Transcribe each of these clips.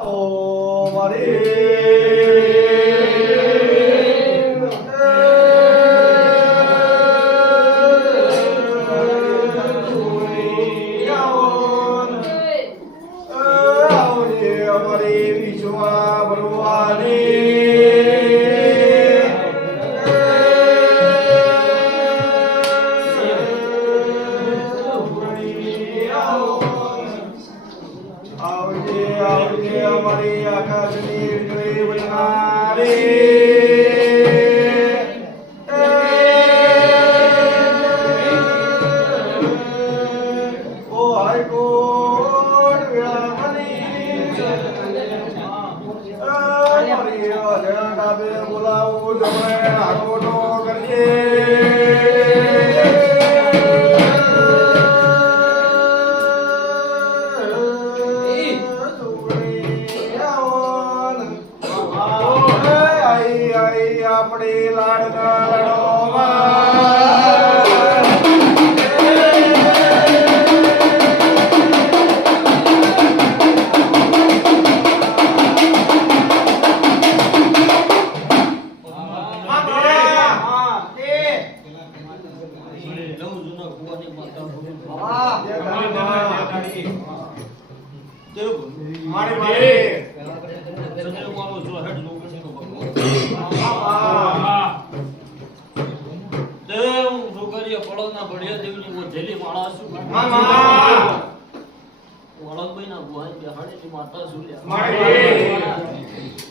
Oh, ও মারে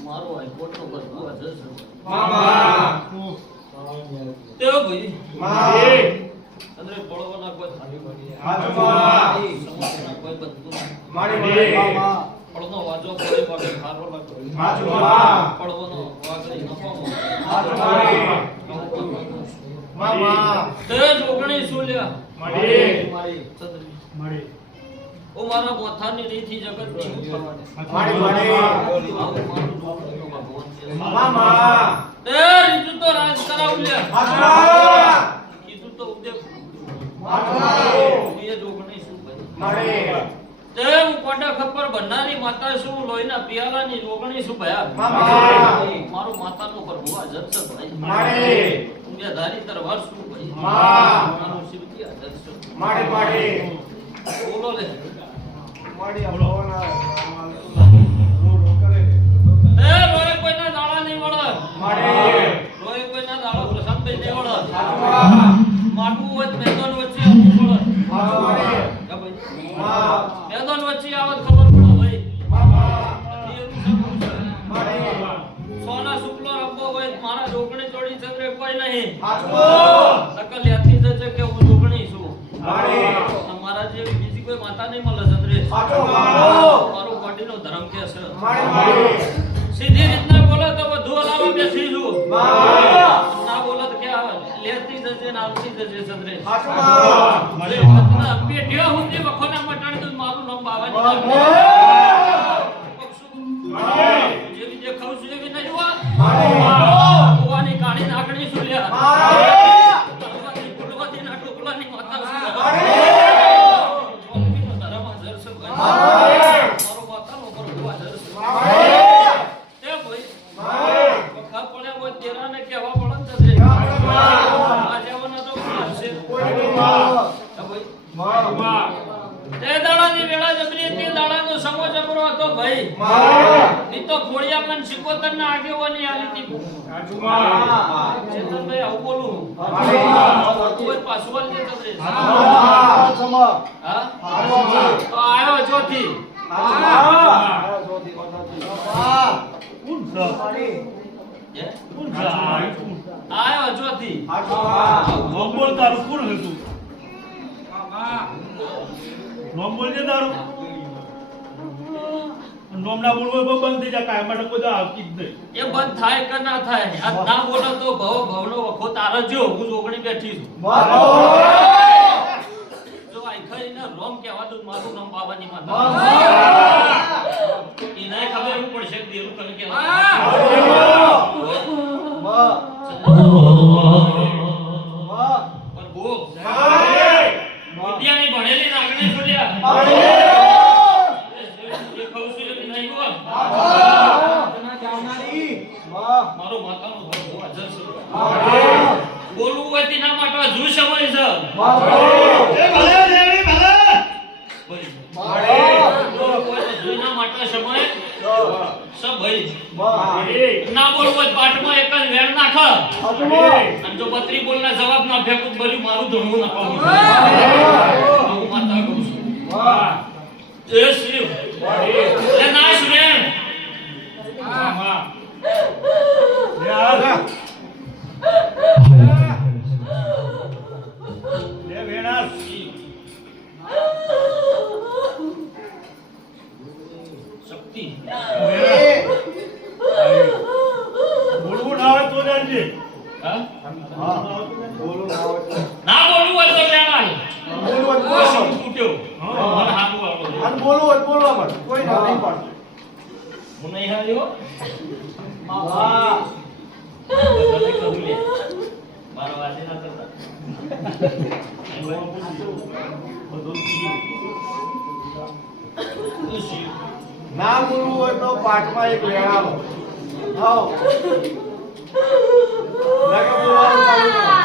મારો. High court નો બધું હજર મામા તે ભાઈ મા અંદર પડવાના કોઈ થાળી પડી હાથમાં સમસ્યાના કોઈ બધું મારી. મારી. પડનો વાજો પડે પડે ખારો લાગે હાથમાં પડવાનો વાગડી નફામાં હાથમાં મામા તે જોગણી શું લ્યા મારી મારી. ઓ મારા મોથાની રીતથી જગત તે રીતું તો રાજ કરાવું લે. કીધું તો ઉદે હાથમાં એ જોગણી શું ભાઈ મારી. તે હું કોટા ખપ્પર ભંડારી માતા છું લોહીના પિયાલાની જોગણી શું ભયા? મામા. મારું માતાનો પ્રભુ આ છે ભાઈ. મારે. ધારી તરવાર શું ભાઈ? મા. મારું શિવજી આ છે મારી મારી. બોલો લે. નકલ યાદથી જશે કે હું જોગણી છું. મારી મારા જેવી બીજી કોઈ માતા નહીં મળે ચંદ્રેશ મારો. મારો. બોડીનો ધર્મ કે છે? મારી મારી. સીધી રીતના બોલે તો બધું બેસી છું મા ના બોલો તો કે આવે લેતી જજે ને આવતી જશે ચંદ્રેશ હાથમાં જે વાતના હું સુધી વખોના મટાડી તો મારું નામ બાવાની ચેતનભાઈ આવું બોલું કોઈ પાછું વાળ દે તો આયો ચોથી. હે? ચોથી. નોંબોલ તારું કોણ હતું નોંબોલ તારું નોમના બોલવો તો બંધ થઈ જાય કાયમ માટે કોઈ આવતી જ નહીં. એ બંધ થાય કે ના થાય? આ ના બોલો તો ભવ ભવનો વખો તારે જો હું જોગણી બેઠી છું. સબોએ સબઈ ના બોલવો પાઠમાં એક જ વેણ નાખ. અને જો બત્રી બોલના જવાબ ના ફેંકું બોલ્યું મારું ધણું ના પામું હું માતા કહું છું. વાહ જય શ્રી વાહ ના ગુરુ હોય તો પાઠમાં એક લેણાવો હવ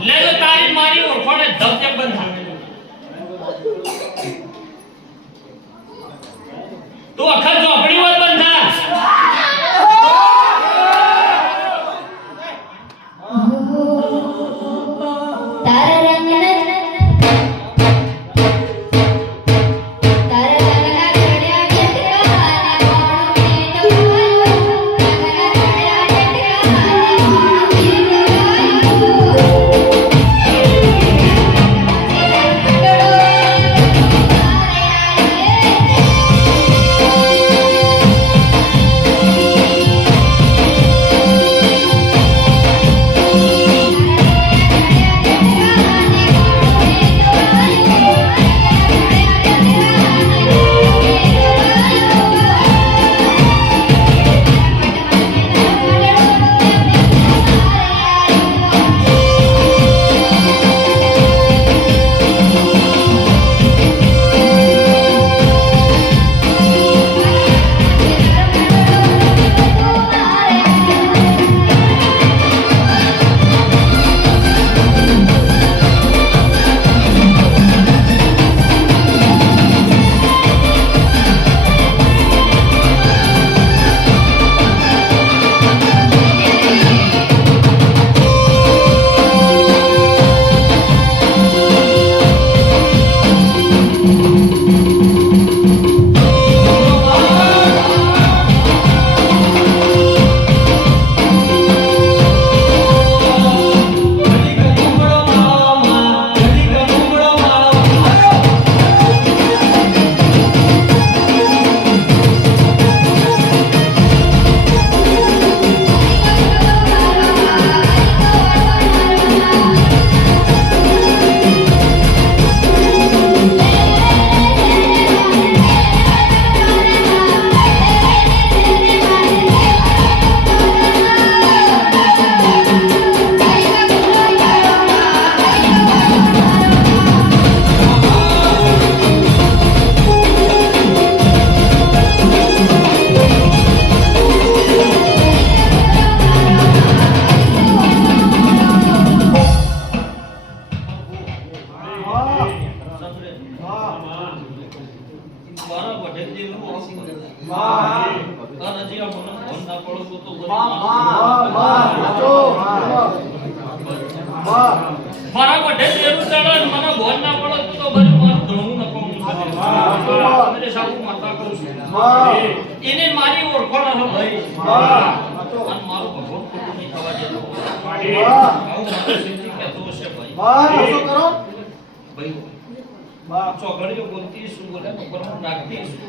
લે તો તારી ધબકે બંધ થાય તો અખર હંમેશા હું માનતા કરું છું એને મારી ઓળખો ભાઈ. સમજાય અને મારો ભગવાન ખોટું નહીં થવા દેતો હું. મારો સિદ્ધિ કહેતો હશે ભાઈ. કરો. ભાઈ ચોઘડીઓ બોલતી શું બોલે બપોરમાં નાખતી શું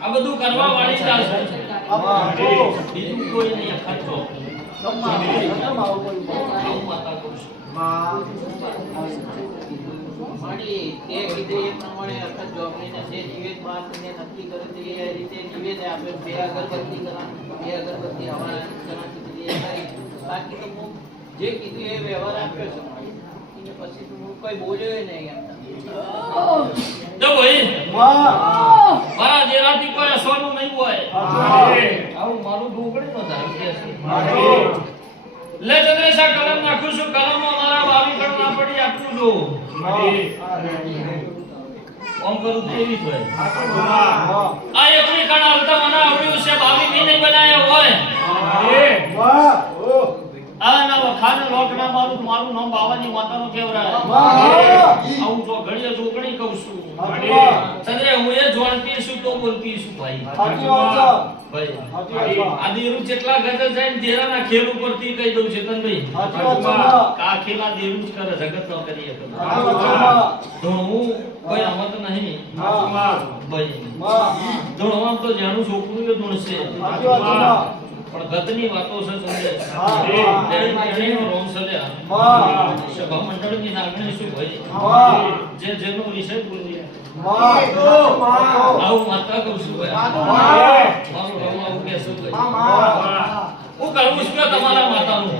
આ બધું કરવા વાળી બીજું કોઈ નહીં ખર્ચો. માતા કરું છું. માં મારી તે કીધું એ પ્રમાણે અખંડ જોગણીને જે નિવેદ બાળકને નક્કી કરે છે એ રીતે નિવેદ આપણે બે અગરબત્તી કરવાની બે અગરબત્તી હવા કરવાની એ કરી. બાકી તો હું જે કીધું એ વ્યવહાર આપ્યો છે પછી તો હું કોઈ બોલ્યો નહીં એમ. જો ભાઈ મારા જેનાથી કોઈ નહીં હોય. આવું મારું ઢોકળી નો ધારું કે છે માડી લે ચંદ્રેશા કલમ નાખું છું. કલમ અમારા વાવી કણ ના પડી આટલું જો. ઓમ કરું તો એવી જ હોય. આચુમા આ એકની કણ હાલતા મને આવડ્યું છે ભાવી બી નહીં બનાયા હોય માડી માં ઓ આ ના વખાને મારું મારું નામ બાવાની માતાનું કેવરાય આવું જો ઘડીએ જોગણી કહું છું. ચંદ્રે હું એ જોણતી છું તો બોલતી છું. ભાઈ હાચી વાત છે. આ જેટલા ગજર જાય દેરાના ખેલ ઉપરથી કહી દઉં છે તનભાઈ હાચી વાત છે માં આ ખેલા દેરું જ કરે જગત ન કરીએ હાચી વાત છે માં ધોણવું કોઈ રમત નહીં. ભાઈ માં તો જાણું છોકરું ધૂણશે. પણ ગતની વાતો છે હા. રોમ સભા મંડળની શું ભાઈ જે જેનો વિષય આવું માતા કહું છું ભાઈ. રોમ આવું હું કરવું છું તમારા માતાનું.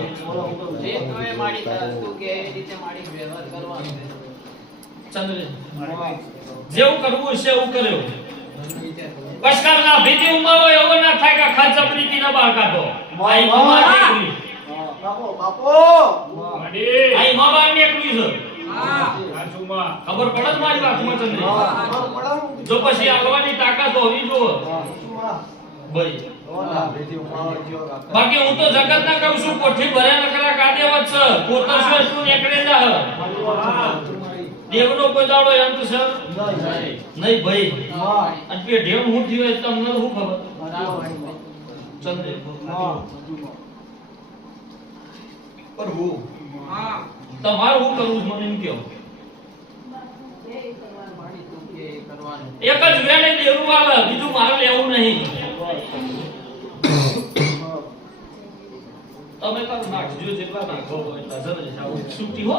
જે તમે મારી વસ્તુ કે એ રીતે મારી વ્યવહાર કરવાનો ચંદ્ર જેવું કરવું છે એવું કર્યો. પસકારના ભીતી ઉમાવો એવો ના થાય કે ખર્ચબરીથી ના બાર કાઢો. આઈ મામા નીકળી બાપો બાપો. માડી આઈ મમા નીકળી છે. ખબર પડે જ મારી માં પડાવું જો પછી આગવાની તાકાત હોવી જો બાકી હું તો જગત ના કહું છું કોઠી ભરે નકરા કાદેવત છે કોતર શું નીકળે જા. વાત દેવનો કોઈ દાડો એમ તો સર નહીં. નહીં ભાઈ. અને કે દેવ હું થયો એ તમને શું ખબર? ચંદ્ર. પર હું? તમારે હું કરવું મને એમ કહો. એક જ વેળે દેવું આવે બીજું મારે લેવું નહીં. તમે કર નાખજો જેટલા નાખો હોય એટલા. જરૂર છૂટી હો.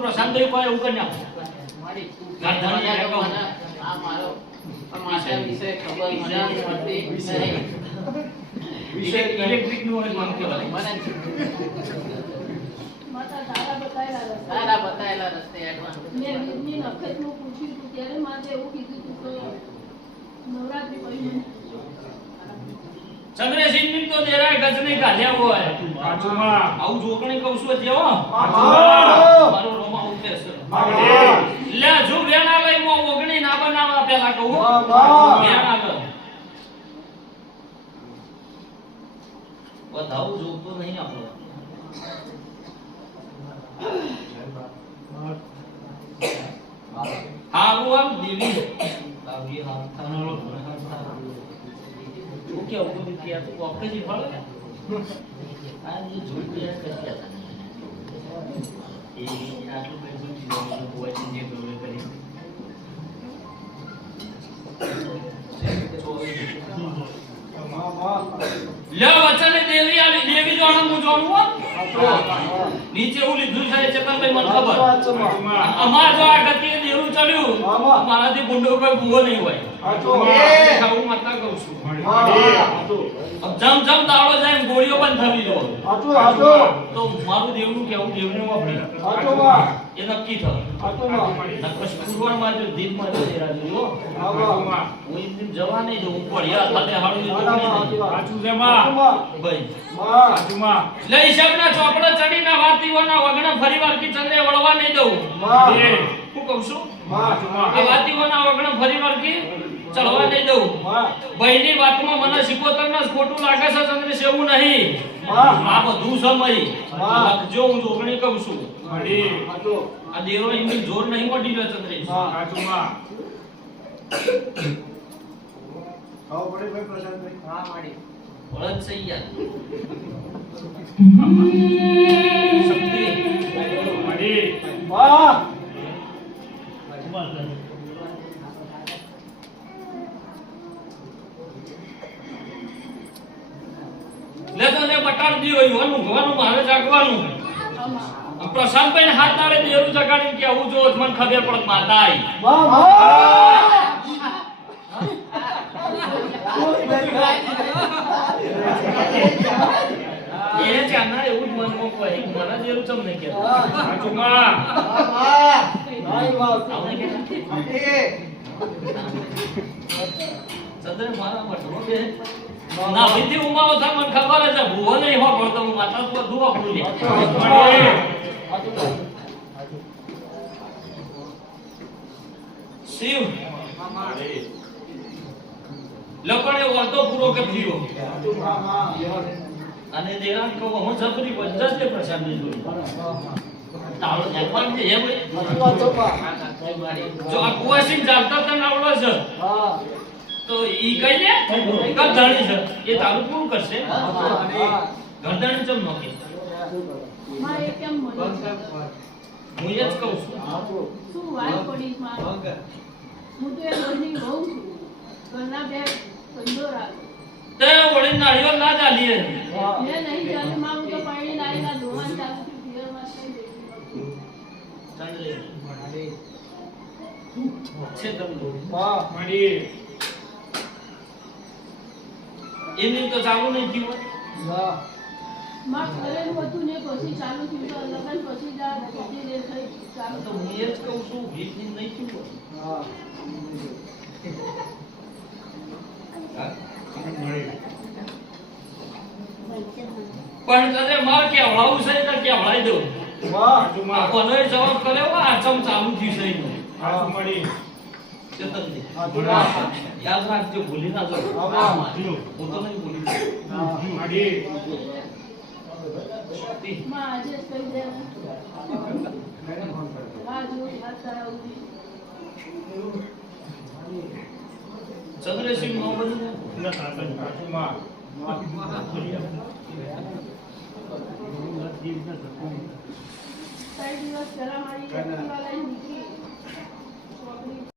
એવું કીધું હતું કે નવરાત્રિ પછી મને. ચંદ્રસિંહ તો દેરાય ગજને કાઢ્યા હોય. આવું જોકણી કહું છું જે લે જો વેના લઈ મો ઓગણી ના બનાવવા પેલા કહું. લો જોતો નહીં આપણો. હારું આમ દેવી. થાનો હું કે ઓકે જી ફળ? આ જે જોઈ ગયા એ આટલું કરીશું વચન જે પ્રવૃત્તિ કરીશું નીચે હું લીધું છે ચક્કરભાઈ મને ખબર. અમાર જો આ ગતિ દેવું ચડ્યું. મારાથી ગુંડો કોઈ ગુવો નહીં હોય. હું મતલબ કહું છું. જમ જમ દાડો થવી જો સાચો, સાચો. તો મારું દેવનું કેવું દેવને વાપરે સાચો, વા એ નક્કી થા સાચો, વા નકશ પુરવારમાં જો દીપમાં જઈ રાજુ જો આવા વા હું એમ જવા નહીં જો ઉપર યાર તને હાડું ના, ના, માં, વાત. સાચું છે માં માં. ભાઈ માં. સાચું માં એટલે હિસાબના ચોપડા ચડીને વાતીઓના વગણા ફરી વાર કી ચંદ્રે વળવા નહીં દઉં માં. એ હું કહું છું માં. સાચું માં આ વાતીઓના વગણા ફરી વાર કી ચડવા નહીં દઉં માં. ભાઈની વાતમાં મને સિકોતર ના ખોટું લાગે છે ચંદ્રેશ એવું નહીં માં. આ બધું સમય લખજો હું જોગણી કહું છું. આ દેરો એમની જોર નહીં મટી રહ્યો ચંદ્રેશ હા. સાચું માં ખાવ પડે ભાઈ પ્રશાંતભાઈ? હા માડી વળદ છે યાર શક્તિ મળી માં. લે તો લે બટાડ દીયો મારે જાગવાનું. પ્રશાંતભાઈ હાથ તારે દેરું જગાડી કે આવું જો મને ખબર પડત માતા. એ ચાના એવું જ મનમાં કોઈ મને દેરું ચમ નહીં કહેતો. ચંદ્ર મારા ના વિધિ ઉમાવો થાય મને ખબર છે ભૂવો નહીં હો પણ તો માતા તો બધું વાપરું લે મળી સાચું. શિવ લોકોને વર્તો પૂરો કે માં. અને દેરાન કહો હું છપરી બધા જ પ્રસાદની જોઈ તાળો જગવાન છે એ માં. જો આ કુવાસી ચાલતા તને આવડો છે હા. તો ઈ કઈ લે ગરધણી છે. એ તારું પૂરું કરશે? હા. ચમ નો કે માં એ કેમ મને હું એ જ કહું છું. શું વાત પડી માં હું તો એ ઘરની બહુ છું. ઘરના બે સંજો રાખું. તે વળી નાળીઓ ના ચાલી હતી મેં નહીં ચાલી માં તો પાણી લાવીને ના ચાલુ થઈ ગયું. ચાલ લે. છે તમને માં. મળી એની તો ચાલુ નહીં થયું હોય. માં કરેલું હતું ને પછી ચાલુ થયું તો લગન પછી જ પછી જે થઈ. ચાલુ તો હું એ જ કહું છું ભીતની નહીં થયું હા. પણ કદે માર કેવડાવું છે તો કેવડાઈ દઉં? માં. સાચું આ માં જવાબ કર્યો આ ચમ ચાલુ થયું છે હા. મળી. યાદ રાખજો ભૂલી ના જાઓ ચંદ્રસિંહ નો બની ના સાચું. સાચું માં ત્રણ દિવસ પહેલા મારી એક્ટિવા લઈને નીકળી. ચોકડી